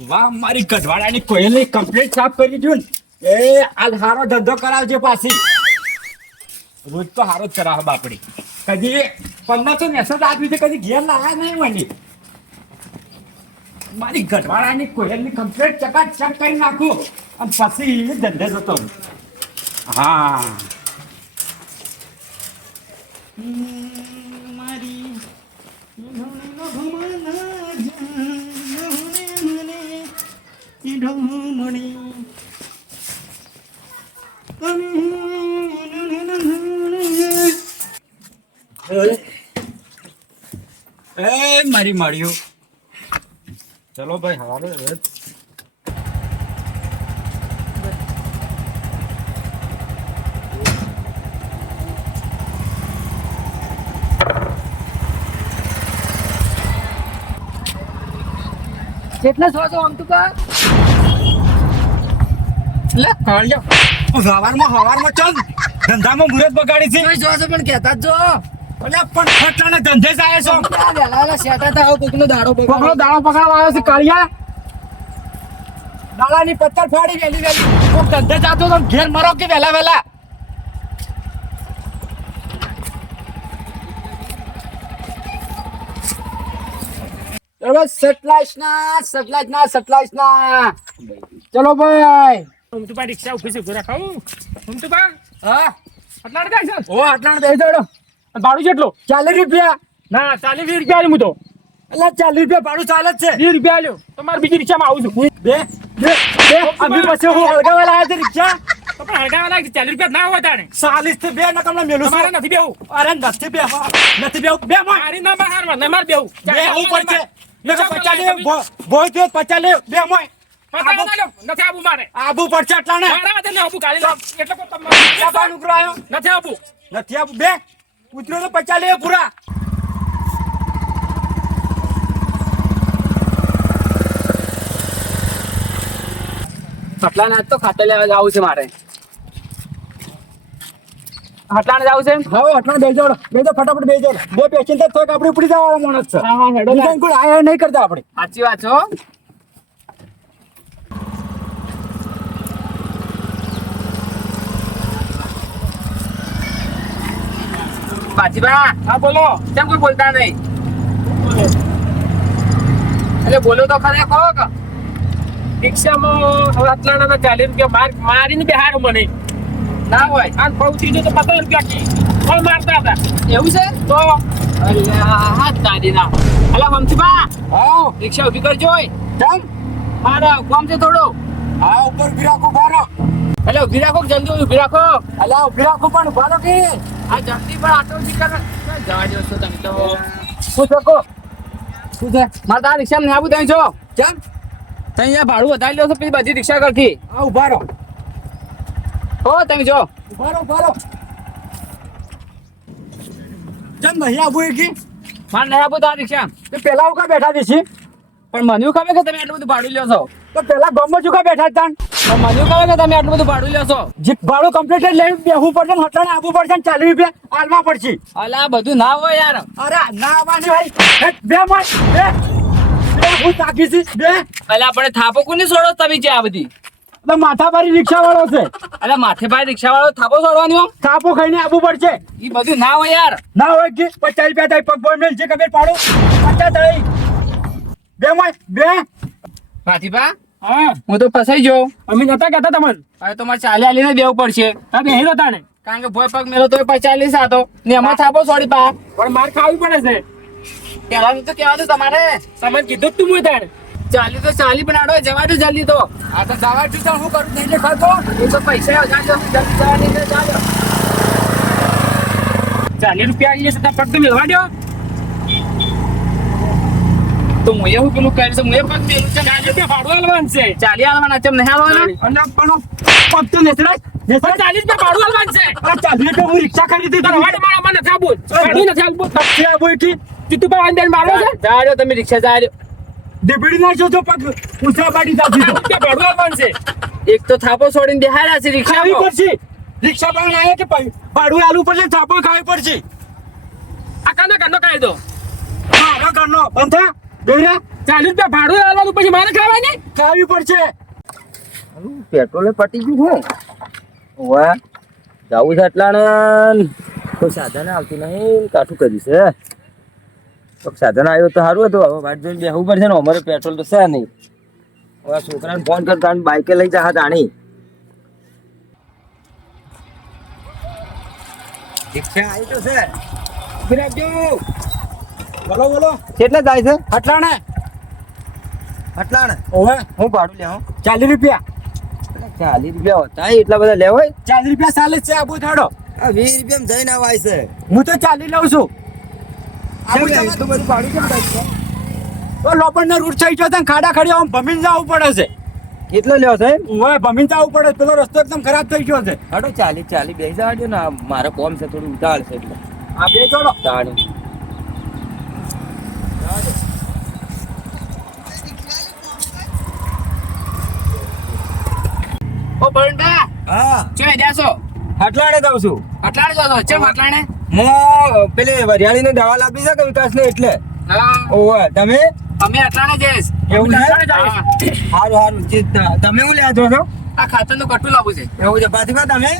વાહ, મારી ગઢવાડાની કોયલની કમ્પ્લીટ સાફ કરી દઉં એ આજ હારો ધંધો કરાવજે પાછી. રોજ તો હારો જ કરાવે બાપડી. કદી પંદરસો મેસેજ આપી છે, કદી ઘેર લાવ્યા નહીં મને. મારી ગઢવાડાની કોયલની કમ્પ્લીટ ચકાચક કરી નાખું અને પછી ધંધે જતો. હા. મારી એ મારી મળ્યું ચલો ભાઈ હારે કેટલા છો છો આમ તું કા લે કાળિયો હવારમાં હવારમાં ચાલ ધંધામાં મુરત બગાડી છે. જો છો પણ કહેતા જો અલ્યા પણ ખટલાના ધંધે જ આવ્યો છો. આ વહેલા વહેલા શેઠા થાય આવો કોકનો દાડો કોકનો બગાડો દાણો પકડવા આવ્યો છે કાળિયા. દાડાની પત્તર ફાડી વેલી વેલી. કોક ધંધે જાતો તો ઘેર મરો કે વેલા વેલા ચલો સટલાઈસ ના સટલાઈસ ના સટલાઈસ ના. ચલો ભાઈ. હું રિક્ષા ઊભી છે રાખાવું હું તો પા હા. આટલા દે ઓ દેડો ભાડું કેટલું ચાલીસ રૂપિયા. ના ચાલીસ રૂપિયા આલ્યું હું તો. એટલે ચાલીસ રૂપિયા ભાડું ચાલે જ છે. વીસ રૂપિયા આલ્યો. તમારે બીજી રિક્ષામાં આવું છું. બે બે બે. અમે પછી હું હળગાવા લાયા છે રિક્ષા. તો પણ હળગાવા લાગે ચાલીસ રૂપિયા ના હોય તાણે. ચાલીસથી બે તમને મેલું મારે નથી બેવું અરે નથી બે નથી બે બે માં મારી ના માર હારવા. ના માર બેવું બે છે નકર પચાસ લે ભોય પચાસ લે. બે મોય નથી આવું મારે. આબુ પડશે એટલા ને? મારા માટે આવું કાલે એટલે કોઈ તમારે જાપાન ઉતરો આવ્યો નથી આવું નથી આબુ. બે. ઉતરો તો પચાસ લે પૂરા. ખટલા ના તો લેવા જવું છે મારે. ખટલા જવું છે હવે અટલા બે જોડ. તો ફટાફટ બે જોડ. બે પેશન્ટ થોક આપણે ઉપડી જવાળો માણસ છે. હા હા હેડો કોઈ આયા નહીં કરતા આપણે. સાચી વાત છો બાજીબા હા બોલો. કેમ કોઈ બોલતા નહીં? એટલે બોલો તો ખરે કહો કે રિક્ષામાં આટલા ચાલીસ રૂપિયા માર મારીને બેહારું મને. ના હોય. આ પહોંચી તો પચાસ રૂપિયા કી પણ મારતા હતા? એવું છે? તો. હાથ કાઢી ના અલા મમતીબા હા. રિક્ષા ઊભી કરજો. કેમ? મારા કામ છે થોડો. હા ઉપર ભીરાકો ભારો એટલે ઊભી રાખો જલ્દી ઊભી રાખો. અલા ભીરાકો પણ ભારો કે. આ જલ્દી પણ આટો ઊભી કર. જવા દો છો તમે તો? શું શકો શું છે? મારે તારા ને આવું ત્યાં છો કેમ? ત્યાં અહીંયા ભાડું વધારી લો છો પછી બધી રિક્ષા કરતી આ ઊભા રહો. હો તમે જો. ઊભા રહો ઊભા રહો. કેમ નહીં આવું એ કી? મારે નહીં આપું તારા રિક્ષા તે પેલા ઉકા બેઠા છે પણ મને ખબર કે તમે આટલું બધું ભાડું લ્યો છો? તો પેલા ગમો ચૂકા બેઠા હતા? મને એવું કે તમે આટલું બધું ભાડું લેશો. જે ભાડું કમ્પ્લીટ લઈ બેહવું પડશે ને હટાણે આપવું પડશે ને ચાલીસ રૂપિયા હાલમાં પડશે. અલા આ બધું ના હોય યાર. અરે ના આવવાની ભાઈ બે બે. હું તાકી છે બે. અલા આપણે થાપો કોની છોડો તમે આ બધી? માથાભારી રિક્ષા વાળો છે. અલા માથેભારી રિક્ષા વાળો થાપો છોડવાની થાપો ખાઈને આવવું પડશે. એ બધું ના હોય યાર. ના હોય કે પચાસ રૂપિયા થાય પગ મેલ છે ખબર પાડો. પચાસ થાય. બે મત બે. ભાતીબા હા. હું તો ફસાઈ ગયો. અમે નતા કહેતા તમને? હવે તો મારે ચાલી આલીને દેવું પડશે. તમે બે હતા ને કારણ કે ભોય પગ મેલો તો પચાલીસ હતો ને એમાં થાપો સોડી પા. પણ માર ખાવી પડે છે. પેલા તો કહેવાનું તમારે. સમજ કીધું તું મું તાણે. ચાલી તો ચાલી પણ આડો જવા દો જલ્દી તો. આ તો દવા તો હું કરું? નહીં ખાતો એ તો પૈસા હજાર જલ્દી જવા નહીં ચાલો. ચાલીસ રૂપિયા આવી જશે પગ તો મેળવા દો તો હું એવું પેલું કરી એ પગ પેલું છે રૂપિયા ભાડું આલવાનું છે. ચાલી આવવાના છે નહીં આવવાના અને પણ પગ તો નેસડાય. પણ ચાલીસ રૂપિયા ભાડું આલવાનું છે. આ રૂપિયા હું રિક્ષા ખરીદી તારો વાડ મારા મને નથી ભાડું નથી આપવું પછી આવું એથી તું તું અંદર મારો છે? જાડ્યો તમે રિક્ષા જાડ્યો ડેબડી નાખજો તો પગ ઊંચા પાડી દાખી ભાડું આલવાનું છે. એક તો થાપો છોડીને દેહાડ્યા છે રિક્ષા પડશે. રિક્ષા પણ કે ભાડું આલવું પડશે થાપો ખાવી પડશે. આ કાના કાનો કાયદો? હા ઘરનો. બંધા બેરા ચાલીસ રૂપિયા ભાડું આવવાનું પછી મારે ખાવાય ને ખાવી પડશે. પેટ્રોલે પટી ગયું હું વાહ જવું છે એટલાને કોઈ સાધન આવતું નહીં કાઠું કર્યું છે. કોઈક સાધન આવ્યું તો સારું હતું. હવે વાટ જોઈને બેસવું પડશે ને અમારે પેટ્રોલ તો છે નહીં. હવે છોકરાને ફોન કરતા બાઈકે લઈ જા તાણી. રિક્ષા આવી તો છે. બોલો બોલો. કેટલા થાય છે? અટલાણે આટલા ને ઓવે. હું ભાડું લેવું ચાલીસ રૂપિયા. ચાલીસ રૂપિયા હોતા એટલા બધા લેવાય ચાલીસ રૂપિયા ચાલે છે આબુ થાડો વીસ રૂપિયા જઈને આવાય છે. હું તો ચાલી લઉં છું. એટલું બધું ભાડું કેમ થાય છે? તો લોપણનો રૂટ થઈ ગયો તને ખાડા ખાડી આમ ભમીને જવું પડે છે. કેટલો લ્યો છે? ઓવે ભમીને જવું પડે પેલો રસ્તો એકદમ ખરાબ થઈ ગયો છે. હાડો ચાલી ચાલી બેસી જવા દો ને. મારે કોમ છે થોડું ઉતાળ છે એટલે. આ બે જોડો તાણી. ઓ બરંડા હા. ચો દઉં છું? અટલાણે જો ચમ અટલાણે હું પેલી વરિયાળીને દવા લાગી છે કે વિકાસને એટલે? હા. ઓવે તમે? અમે અટલાડે જઈશ એવું છે? હા. સારું સારું તમે હું લ્યા છો? આ ખાતરનું કટું લાવવું છે. એવું છે. પાછી તમે.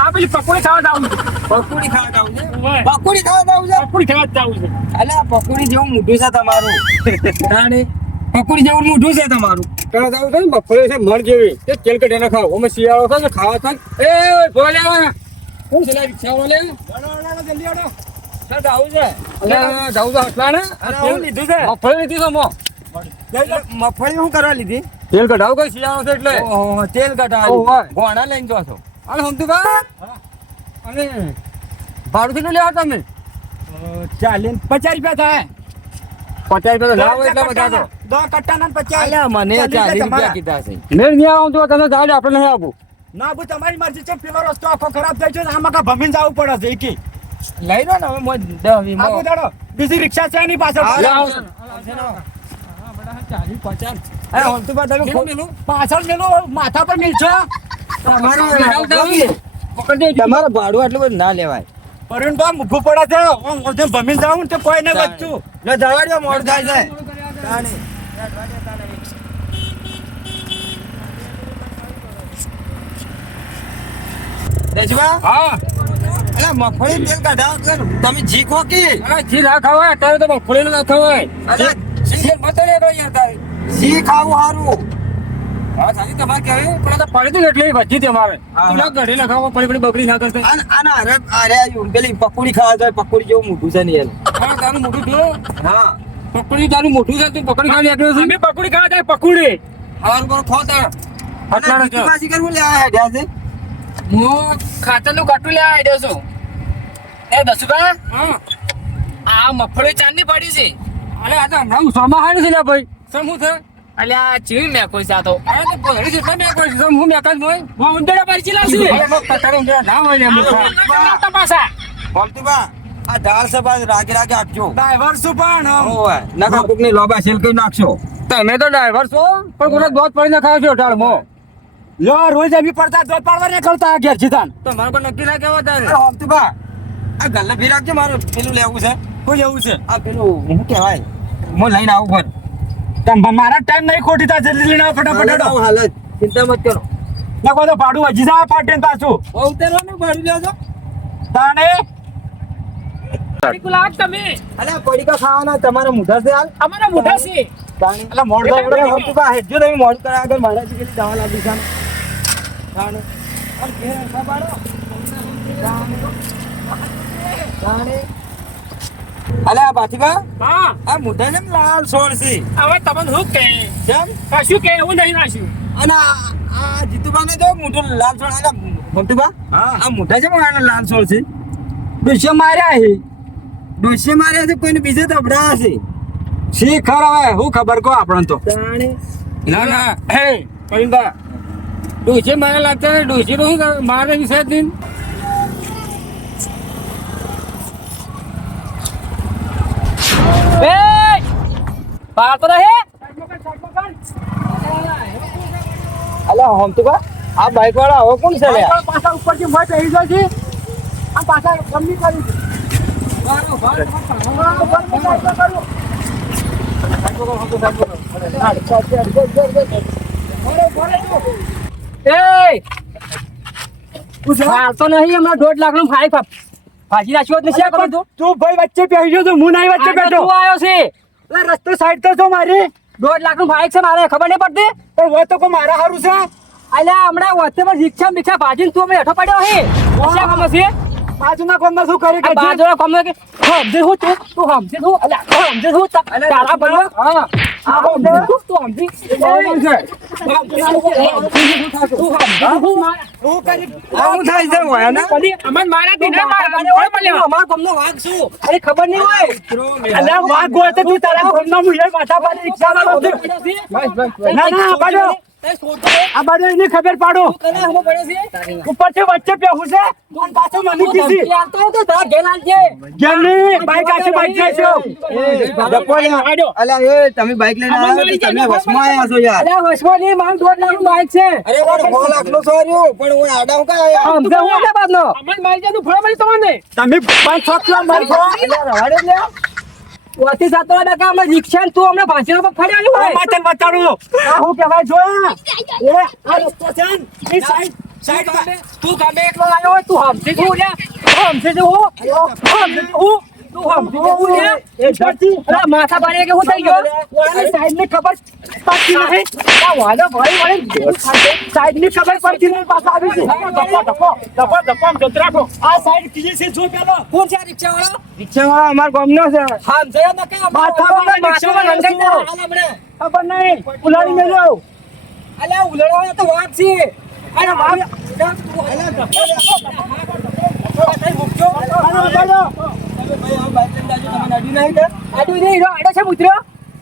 આ પેલી પકોડી ખાવા જાવું છે. પકોડી ખાવા જાવ છે? પકોડી ખાવા જાવ છે? પકોડી ખાવા જાવું છે. અલે પકોડી જેવું મોઢું છે તમારું. તાણી? પકોડી જેવું મોઢું છે તમારું. જાવ છે બફરે છે મણ જેવી. તે તેલ કઢે ના ખાવ. અમે શિયાળો થાય ને ખાવા થાય એ ભોલે કોણ છે રિક્ષા વાળે જલ્દી આડો. સર આવું છે. અરે જાવ તો અટલાણે અરે હું લીધું છે? મફળી લીધી તો મો. મગફળી શું કરવા લીધી? તેલ કઢાવ કઈ શિયાળો છે એટલે? તેલ કઢાવ કઢાવી ગોણા લઈને જો છો. અરે હમતુભા અને ભાડું કેટલું લેવા તમે? ચાલીસ. પચાસ રૂપિયા થાય. પચાસ રૂપિયા લાવો એટલા બધા તો. દસ કટ્ટાના ને પચાસ. અલ્યા મને ચાલીસ ચાલીસ રૂપિયા કીધા છે. મેળ નહીં આવું તો તને જાડે આપણે નહીં આવું ના આબુ તમારી મરજી છે. પેલો રસ્તો આખો ખરાબ થઈ છે ને આમાં કા ભમીને જવું પડે છે. એકી. લઈ લો ને હવે મોજ. દાડો બીજી રિક્ષા છે એની પાછળ. ચાલીસ પચાસ. પાછળ મેલો માથા પર મિલશો? તમારું તમારું ભાડું આટલું બધું ના લેવાય પરુણ બા મૂકવું પડે છે હું જેમ ભમીને જાવું ને તો કોઈ ને બચ્ચું લે જવા મોડ થાય છે. હા અલા મગફળી તેલ કઢાવો કે તમે જીખો કે અરે જી ના ખવાય અત્યારે તો મગફળી ના ખાવાય જી- મતો લે યાર તારી જી ખાવું હારું હા તમારે કહેવી પણ તો પડી ને એટલે વધી હતી અમારે. તું ઘડી લખાવો પડી પડી બગડી ના કરતા. આન- અરે અરે પેલી પકોડી ખાવા જાય પકોડી જેવું મોટું છે ને એનું. હા તારું મોટું જો હા. પકોડી તારું મોટું છે તું પકોડી ખાલી એકલો છે? અમે પકોડી ખાવા જાય પકોડી. હારું પર ખો તાર. અટલાણે અને પાછી કરવું લે આ હેડ્યા છે? હું ખાતરનું કટ્ટું લેવા આવ્યો છું. એ દસુભા હા. આ મફળી ચાંદની પડી છે. અરે આ તો હમણાં સોમાં હારું છે ને ભાઈ. સમ હું છે અલ્યા ચીવી મેં કોઈ સાતો અરે તો જેટલા મેં કોઈ સમ હું મેકાજ હોય હું ઉંદરડા પરચી લાવશું અરે બસ કટારો ઊંધા ના હોય ને એમ આવતા પાછા. બોલતીબા આ દાળ છે બાદ રાગે રાગે આપજો. ડ્રાઈવર શું પણ ઓવે નકા કોકની લોબા સેલ કરી નાખશો. તમે તો ડ્રાઈવર છો પણ કોને દોધ પડી ના ખાવ છો ટાળમો લો રોજ એવી પડતા દોધ પાડવા ને કરતા ઘેર છીતાન તો મારો કોઈ નક્કી ના તારે? અરે હોમતીબા આ ગલ્લે ભી રાખજો મારું. પેલું લેવું છે. કોઈ એવું છે? આ પેલું શું કહેવાય હું લઈને આવું પણ મારા ટાઈમ નહીં ખોટી તા જલ્દી લઈને આવો ફટાફટ. હાલત ચિંતા મત કરો. ના કોઈ તો ભાડું હજી જાય પાટે પાછું. બહુ ઉતારવાનું ભાડું લ્યો છો તાણે લાવ તમે. અલા પડીકા ખાવાના તમારા મુઢા છે હાલ? અમારા મોઢા છે. તાણી? એટલે મોડ અરે હોમતીબા હેજો તમે મોડું કરા આગળ મારાથી પેલી દવા લાગી છે. તાને અર ઘેર હરખા પાડો. તાણી? અલે આ બાથીબા હા. આ મુઢાને છે લાલ સોળ છે. હવે તમને શું કહે કેમ? કશું કે એવું નહીં નાશ્યું અને આ જીતુબાને જો મોટું લાલ સોળ અલે મોટુબા હા. આ મોટા છે પણ લાલ સોળ છે? ડોસે માર્યા હી ડોસે માર્યા છે કોઈને બીજે તબડા હશે શી ખર હવે? હું ખબર કો આપણને તો. ના ના. હે પરિંદા. ડોસી મારે લાગતા ડોસે નું મારે વિશે દિન એ બહાર તો રહે અલા હોમતુબા આ બાઈક વાળા હવે કોણ છે લ્યા? પાછા ઉપરથી મોય પહેરી જાય છે. આ પાછા ગમી કરી છે. એ હાલતો નહીં હમણાં દોઢ લાખનું ફાઈ ફાજી નાખ્યો જ નથી આ તું તું ભાઈ વચ્ચે બેસી ગયો તો હું નાઈ વચ્ચે બેઠો. તું આવ્યો છે. એટલે રસ્તો સાઈડ તો છો મારી. દોઢ લાખનું ફાઈક છે મારે ખબર નહીં પડતી? પણ હોય તો કો મારા હારું છે? અલ્યા હમણાં વચ્ચે પણ રિક્ષા બિક્ષા ભાજીને તું અમે હેઠો પડ્યો હે. શું કામ છે? બાજુના કોમમાં શું કરી બાજુ કે બાજુના કોમ કે સમજે હું તું? તું સમજે તું અલ્યા સમજે હું તારા બનવા હા. ખબર નહીં હોય વાઘ હોય તો તારા માથા પાડી રિક્ષા. ના ના આ બાજુ એની ખબર પાડો. ઉપરથી વચ્ચે બેહું છે તું પાછો મને કીધી જેમની બાઈક આખી બાઈક જાય છે. અલ્યા એ તમે બાઈક લઈને આવ્યા તો તમે વસમાં આવ્યા છો યાર. અરે પણ સો લાખનું સોર્યું પણ હું આડા હું કાં આવ્યા? અમન મારી જાતું ફળ મળી તમને તમે પાંચ છ કિલો અમે રિક્ષા તું અમને ભાંચીનો પર ફર્યા આ માતન બતાડું આ હું કહેવાય જો એ આ રસ્તો છે એ સાઈડ સાઈડ તું ગામે એકલો આવ્યો હોય તું હમસે જો લે હમથી તું હમથી તું તું માથા પાડે કે હું થઈ ગયો વાળાની સાઈડની ખબર પડતી નહીં આ ભાઈ વળી સાઈડની ખબર પડતી નહીં પાછા આવી છે ધપો ધપો ધપો ધપો આમ જતો રાખો આ સાઈડ કીધી છે જો પેલો કોણ છે રિક્ષા વાળો રિક્ષા વાળા અમારા ગામનો છે હમ જયો ન કે માથા વાળા લંગાઈ ના શું? હાલ હમણે ખબર નહીં ઉલાડી મેલ્યો અલ્યા ઉલડવાનો તો વાત છે અરે પુત્ર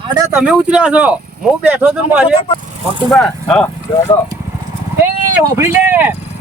આડા તમે ઉતર્યા છો હું બેઠો તો મારી ભક્તુભા હા એ હોભળી લે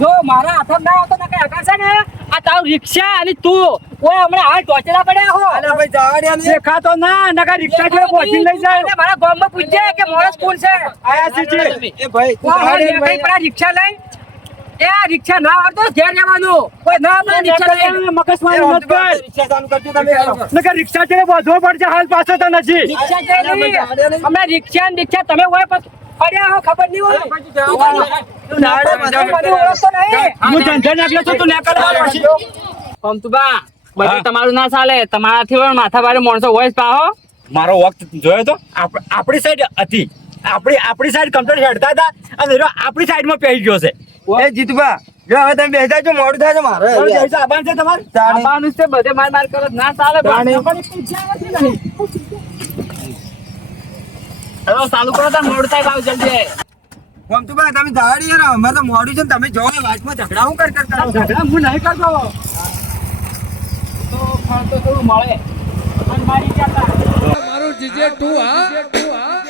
જો મારા હાથમાં ના આવતો ને કઈ આકાશ છે ને આ તારું રિક્ષા અને તું ઓય હમણાં હાલ ટોચલા પડ્યા હો અલ્યા ભાઈ જાડ્યા ને દેખાતો ના નકા રિક્ષા જોડે પહોંચી લઈ જાય મારા ગામમાં પૂછજે કે મોણસ કોણ છે આયા છે. એ ભાઈ કઈ પેલા રિક્ષા લઈ એ રિક્ષા ના આવતો ઘેર જવાનું કોઈ ના આવતો રિક્ષા લઈ મગજમારી મત કર. રિક્ષા ચાલુ કરજો તમે. હેલો. નકર રિક્ષા જોડે વધવો પડશે હાલ પાછો તો નથી રિક્ષા છે અમે રિક્ષા ને રિક્ષા તમે હોય પણ પડ્યા હો ખબર નહીં હોય. તું કોણ? તું નાડે તું મને ઓળખતો નહીં. હું ધંધે નાખ્યો છું તું નેકળ પછી. પમતુબા બધું તમારું ના ચાલે. તમારાથી પણ માથા ભારે માણસો હોય જ પાહો. મારો વખત જોયો તો આપણી સાઈડ હતી. આપણી આપણી સાઈડ કમ્પ્લીટ હેડતા હતા અને આપણી સાઈડમાં પહેરી ગયો છે. એ જીતુભા જો હવે તમે બેસતા છો મોડું થાય છે મારે. આબાન છે તમારે. આબાનું બધે માર માર કરો ના ચાલે તાણે. ચાલુ કરો તાર મોડું થાય ભાવ જલ્દી ભક્તુભા તમે જાડી યાર અમારે તો મોડું છે ને તમે જો વાતમાં ઝઘડા હું કર કર કરો? છો? ઝઘડા હું નહીં કરતો. તો ફળ તો થોડું મળે. મારી મારું જીજે ટુ હા?